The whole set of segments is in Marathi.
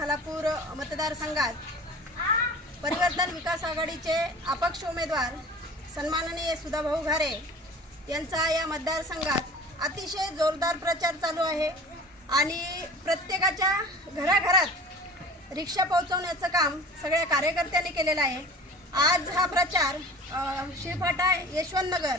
खालापूर मतदारसंघात परिवर्तन विकास आघाडीचे अपक्ष उमेदवार सन्माननीय सुधाभाऊ घारे यांचा या मतदारसंघात अतिशय जोरदार प्रचार चालू आहे आणि प्रत्येकाच्या घराघरात रिक्षा पोहोचवण्याचं काम सगळ्या कार्यकर्त्यांनी केलेलं आहे. आज हा प्रचार शिरफाटा यशवंतनगर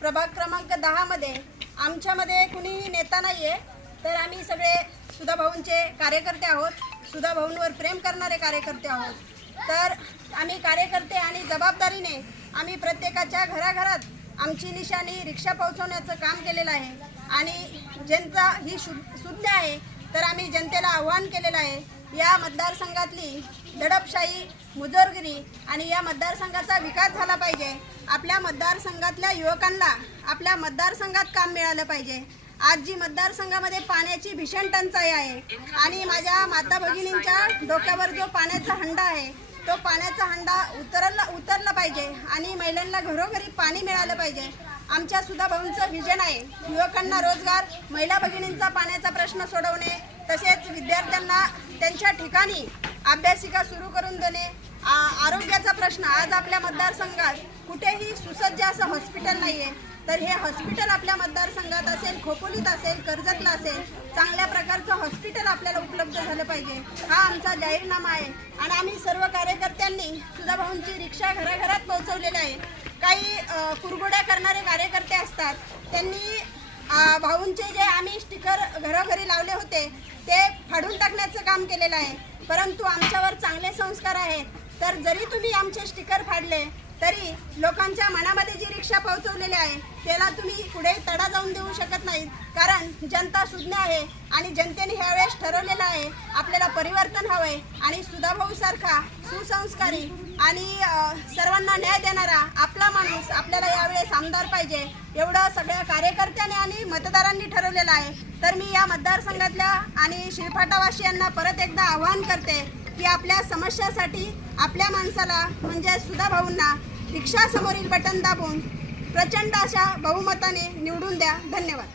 प्रभाग क्रमांक दहामध्ये आमच्यामध्ये कुणीही नेता नाही आहे तर आम्ही सगळे सुधाभाऊंचे कार्यकर्ते आहोत. सुधा भाऊंवर प्रेम करणारे कार्यकर्ते आहोत. तर आम्ही कार्यकर्ते आणि जबाबदारीने आम्ही प्रत्येकाच्या घराघरात आमची निशाणी रिक्षा पोहोचवण्याचं काम केलेलं आहे. आणि जनता ही शु शुद्ध आहे तर आम्ही जनतेला आव्हान केलेलं आहे या मतदारसंघातली दडपशाही मुजोरगिरी आणि या मतदारसंघाचा विकास झाला पाहिजे. आपल्या मतदारसंघातल्या युवकांना आपल्या मतदारसंघात काम मिळालं पाहिजे. आज जी मतदारसंघामध्ये पाण्याची भीषण टंचाई आहे आणि माझ्या माता भगिनींच्या डोक्यावर जो पाण्याचा हंडा आहे तो पाण्याचा हंडा उतरला उतरला पाहिजे आणि महिलांना घरोघरी पाणी मिळालं पाहिजे. आमच्या सुद्धा भाऊंचं विजन आहे. युवकांना रोजगार महिला भगिनींचा पाण्याचा प्रश्न सोडवणे तसेच विद्यार्थ्यांना त्यांच्या ठिकाणी अभ्यासिका सुरू करून देणे आ- आरोग्याचा प्रश्न. आज आपल्या मतदारसंघात कुठेही सुसज्ज असं हॉस्पिटल नाही आहे तर हे हॉस्पिटल आपल्या मतदारसंघात असेल खोपोलीत असेल कर्जतला असेल चांगल्या प्रकारचं हॉस्पिटल आपल्याला उपलब्ध झालं पाहिजे. हा आमचा जाहीरनामा आहे. आणि आम्ही सर्व कार्यकर्त्यांनी सुधाभाऊंची रिक्षा घराघरात पोहोचवलेल्या आहे. काही कुरगुड्या करणारे कार्यकर्ते असतात. त्यांनी भाऊंचे जे आम्ही स्टिकर घरोघरी लावले होते ते फाडून टाकण्याचं काम केलेलं आहे. परंतु आमच्यावर चांगले संस्कार आहेत. तर जरी तुम्ही आमचे स्टिकर फाडले तरी लोकांच्या मनामध्ये जी रिक्षा पोहोचवलेली आहे त्याला तुम्ही पुढे तडा जाऊन देऊ शकत नाहीत. कारण जनता सुज्ञ आहे आणि जनतेने ह्यावेळेस ठरवलेलं आहे आपल्याला परिवर्तन हवं आहे आणि सुधाभाऊसारखा सुसंस्कारी आणि सर्वांना न्याय देणारा आपला माणूस आपल्याला यावेळेस आमदार पाहिजे. एवढं सगळ्या कार्यकर्त्यांनी आणि मतदारांनी ठरवलेलं आहे. तर मी या मतदारसंघातल्या आणि शिरफाटावासियांना परत एकदा आवाहन करते की आपल्या समस्यासाठी आपल्या माणसाला म्हणजे सुधाभाऊंना रिक्षासमोरील बटन दाबून प्रचंड अशा बहुमताने निवडून द्या. धन्यवाद.